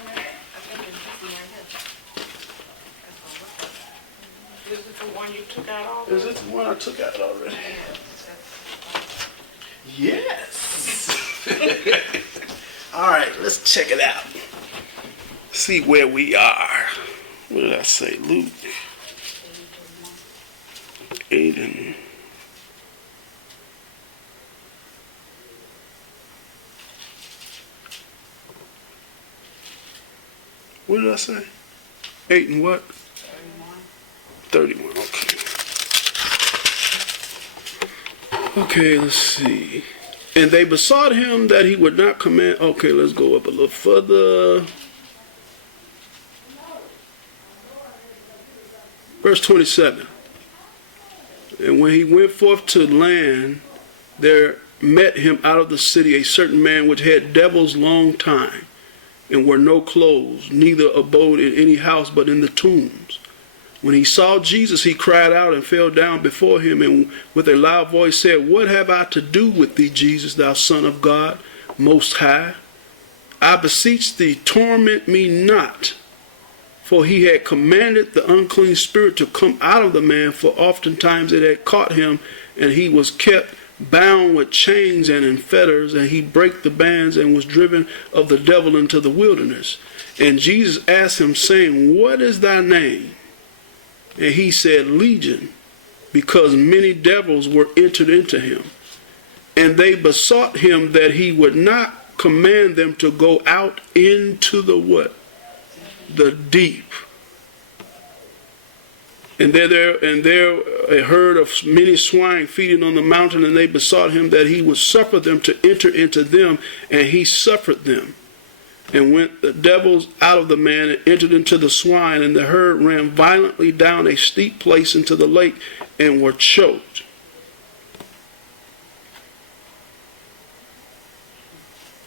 Is it the one you took out already? Is it the one I took out already? Yes. All right, let's check it out. See where we are. What did I say? Luke 8 and... What did I say? 8 and what? 31, okay. Okay, let's see. And they besought him that he would not command. Okay, let's go up a little further. Verse 27. And when he went forth to land, there met him out of the city a certain man which had devils long time, and wore no clothes, neither abode in any house but in the tombs. When he saw Jesus, he cried out and fell down before him, and with a loud voice said, What have I to do with thee, Jesus, thou Son of God, Most High? I beseech thee, torment me not. For he had commanded the unclean spirit to come out of the man, for oftentimes it had caught him, and he was kept bound with chains and in fetters, and he brake the bands and was driven of the devil into the wilderness. And Jesus asked him, saying, What is thy name? And he said, Legion, because many devils were entered into him. And they besought him that he would not command them to go out into the what? The deep. And there a herd of many swine feeding on the mountain, and they besought him that he would suffer them to enter into them, and he suffered them. And went the devils out of the man and entered into the swine, and the herd ran violently down a steep place into the lake and were choked.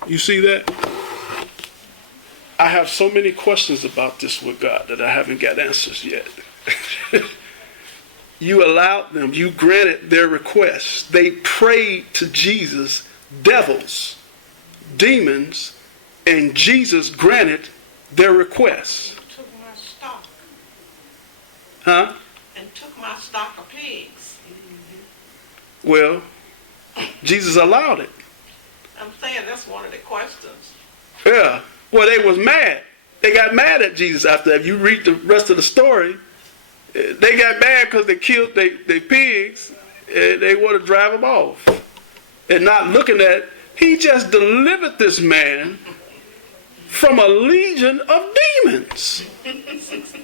You see that? I have so many questions about this with God that I haven't got answers yet. You allowed them, you granted their requests. They prayed to Jesus, devils, demons, and Jesus granted their requests. Took my stock. Huh? And took my stock of pigs. Well, Jesus allowed it. I'm saying that's one of the questions. Yeah. Well, they was mad. They got mad at Jesus after that. If you read the rest of the story, they got mad because they killed their pigs, and they want to drive them off. And not looking at, he just delivered this man from a legion of demons. 6,000.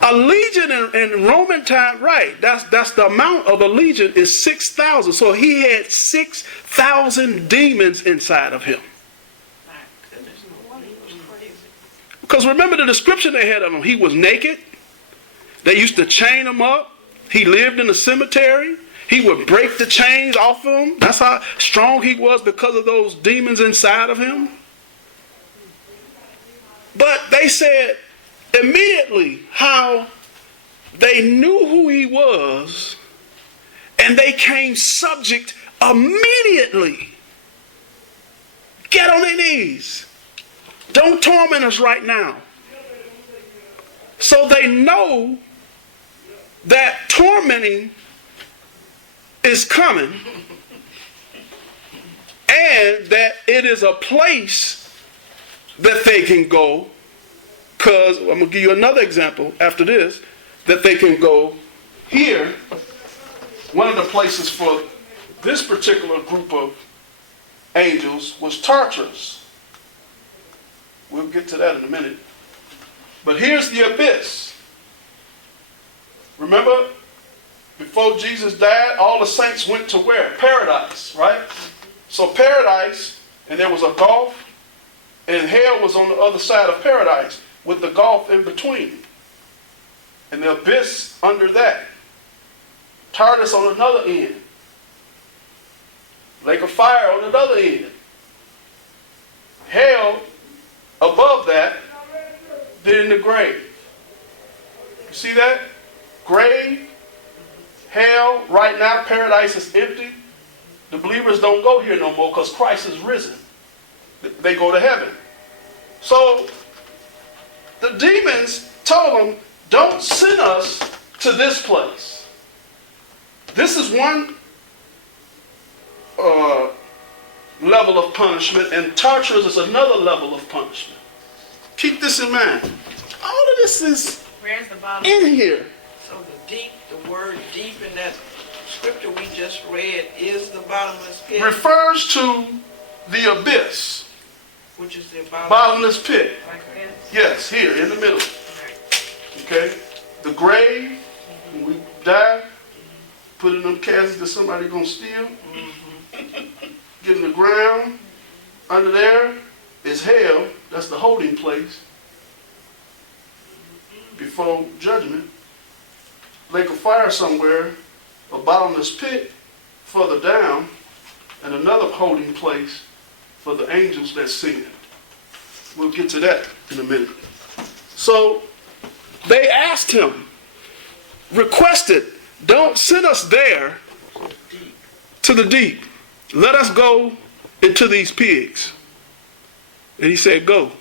A legion in Roman time, right, that's the amount of a legion is 6,000. So he had 6,000 demons inside of him. My goodness, no wonder he was crazy. Because remember the description they had of him. He was naked. They used to chain him up. He lived in a cemetery. He would break the chains off of him. That's how strong he was because of those demons inside of him. But they said immediately how they knew who he was, and they came subject immediately. Get on their knees. Don't torment us right now. So they know that tormenting is coming, and that it is a place that they can go, because I'm going to give you another example after this, that they can go here. One of the places for this particular group of angels was Tartarus. We'll get to that in a minute. But here's the abyss. Remember, before Jesus died, all the saints went to where? Paradise, right? So paradise, and there was a gulf, and hell was on the other side of paradise, with the gulf in between. And the abyss under that. Tartarus on another end. Lake of fire on another end. Hell above that, then the grave. You see that? Grave, hell, right now paradise is empty. The believers don't go here no more because Christ is risen. They go to heaven. So the demons told them, don't send us to this place. This is one level of punishment, and Tartarus is another level of punishment. Keep this in mind. All of this is Where's the bottom? in here. So the word deep in that scripture we just read is the bottomless pit, Refers to the abyss, which is the bottomless pit. Like this? Yes, here in the middle. Okay. Okay? The grave, When we die, put in them caskets that somebody gonna steal, get in the ground. Under there is hell. That's the holding place before judgment. Lake of fire somewhere, a bottomless pit further down, and another holding place for the angels that sinned. We'll get to that in a minute. So they asked him, requested, don't send us there to the deep. Let us go into these pigs. And he said, go.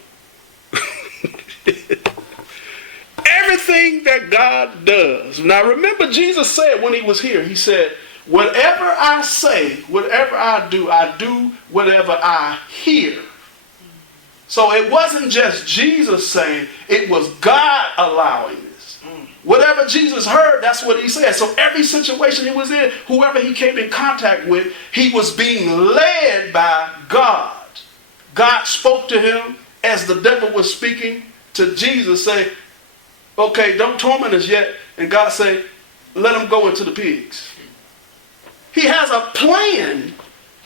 Everything that God does. Now remember, Jesus said when he was here, he said, whatever I say, whatever I do whatever I hear. So it wasn't just Jesus saying, it was God allowing this. Whatever Jesus heard, that's what he said. So every situation he was in, whoever he came in contact with, he was being led by God. God spoke to him as the devil was speaking to Jesus, saying, okay, don't torment us yet. And God said, let him go into the pigs. He has a plan,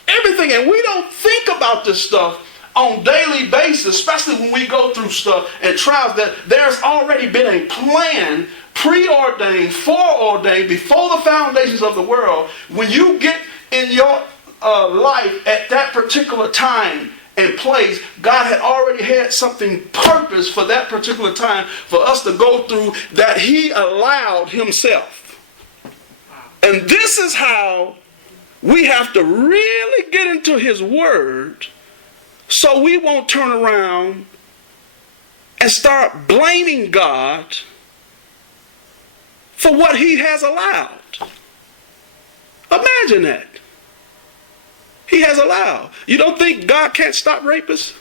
everything, and we don't think about this stuff on daily basis, especially when we go through stuff and trials, that there's already been a plan, preordained, foreordained, before the foundations of the world. When you get in your life at that particular time and place, God had already had something purpose for that particular time for us to go through that he allowed himself. And this is how we have to really get into his word so we won't turn around and start blaming God for what he has allowed. Imagine that. He has allowed. You don't think God can't stop rapists?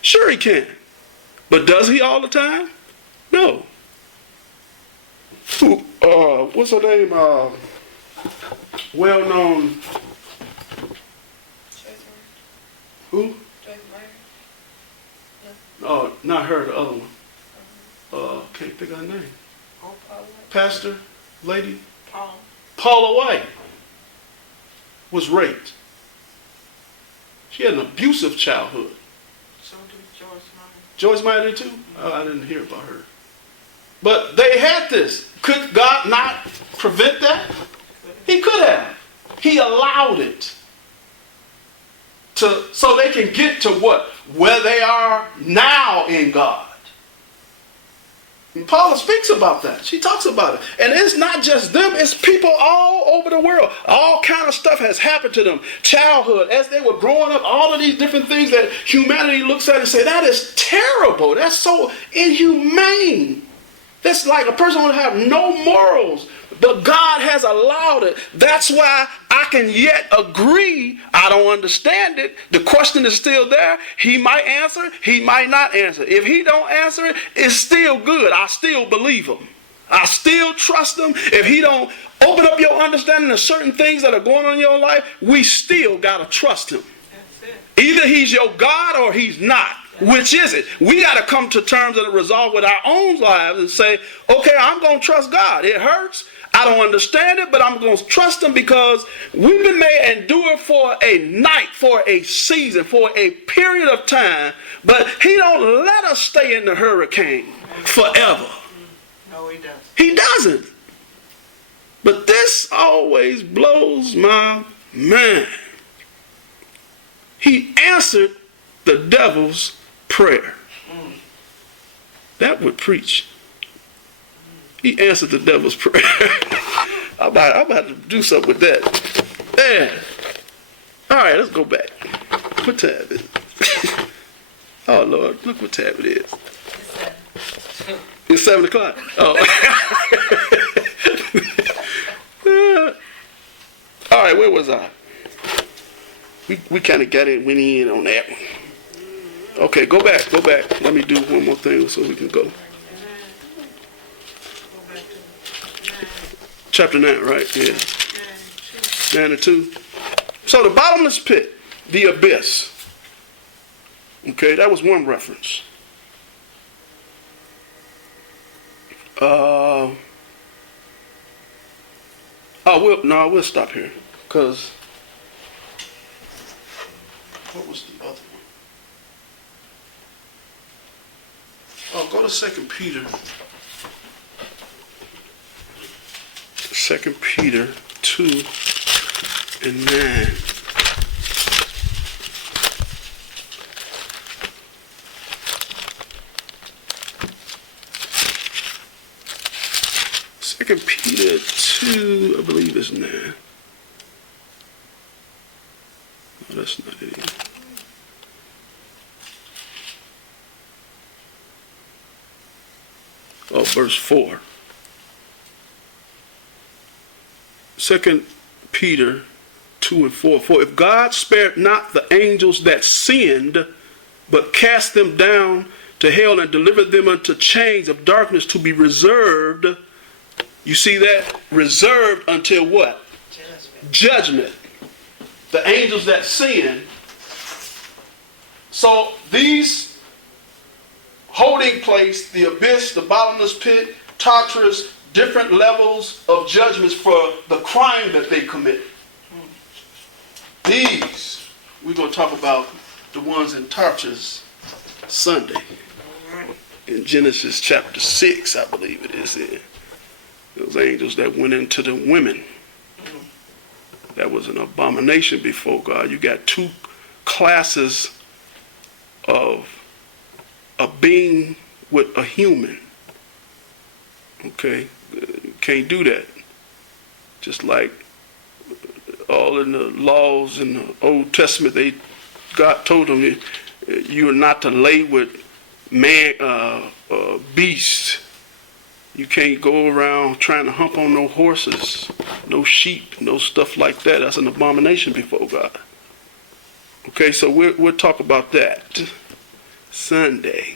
Sure he can. But does he all the time? No. What's her name? Well-known. Who? Oh, not her, the other one. Can't think of her name. Pastor, lady. Paula White was raped. She had an abusive childhood. So did Joyce Meyer. Joyce Meyer did too? Oh, I didn't hear about her. But they had this. Could God not prevent that? He could have. He allowed it. So they can get to what? Where they are now in God. And Paula speaks about that. She talks about it. And it's not just them, it's people all over the world. All kind of stuff has happened to them. Childhood, as they were growing up, all of these different things that humanity looks at and say, that is terrible. That's so inhumane. That's like a person would have no morals. But God has allowed it. That's why I can yet agree. I don't understand it. The question is still there. He might answer. He might not answer. If he don't answer it, it's still good. I still believe him. I still trust him. If he don't open up your understanding of certain things that are going on in your life, we still got to trust him. That's it. Either he's your God or he's not. Which is it? We got to come to terms and resolve with our own lives and say, okay, I'm going to trust God. It hurts. I don't understand it, but I'm going to trust him because we've been made endure for a night, for a season, for a period of time. But he don't let us stay in the hurricane forever. No, he doesn't. He doesn't. But this always blows my mind. He answered the devil's prayer. That would preach. He answered the devil's prayer. I'm about to do something with that. Man. All right, let's go back. What time is it? Oh, Lord, look what time it is. It's 7 o'clock. Oh. All right, where was I? We kind of went in on that one. Okay, go back. Let me do one more thing so we can go. Chapter 9, right? Yeah. 9 and 2. So the bottomless pit, the abyss. Okay, that was one reference. I will stop here, because what was the other one? Oh, go to 2 Peter. 2 Peter 2 and 9. Second Peter 2, I believe it's 9. No, that's not it either. Oh, verse 4. 2 Peter 2 and 4. For if God spared not the angels that sinned, but cast them down to hell and delivered them unto chains of darkness to be reserved. You see that? Reserved until what? Judgment. Judgment. The angels that sin. So these holding place, the abyss, the bottomless pit, Tartarus, different levels of judgments for the crime that they commit. These, we're going to talk about the ones in Tartarus Sunday. In Genesis chapter 6, I believe it is. Those angels that went into the women. That was an abomination before God. You got two classes of a being with a human. Okay? You can't do that. Just like all in the laws in the Old Testament, God told them you are not to lay with beasts. You can't go around trying to hump on no horses, no sheep, no stuff like that. That's an abomination before God. Okay, so we'll talk about that Sunday.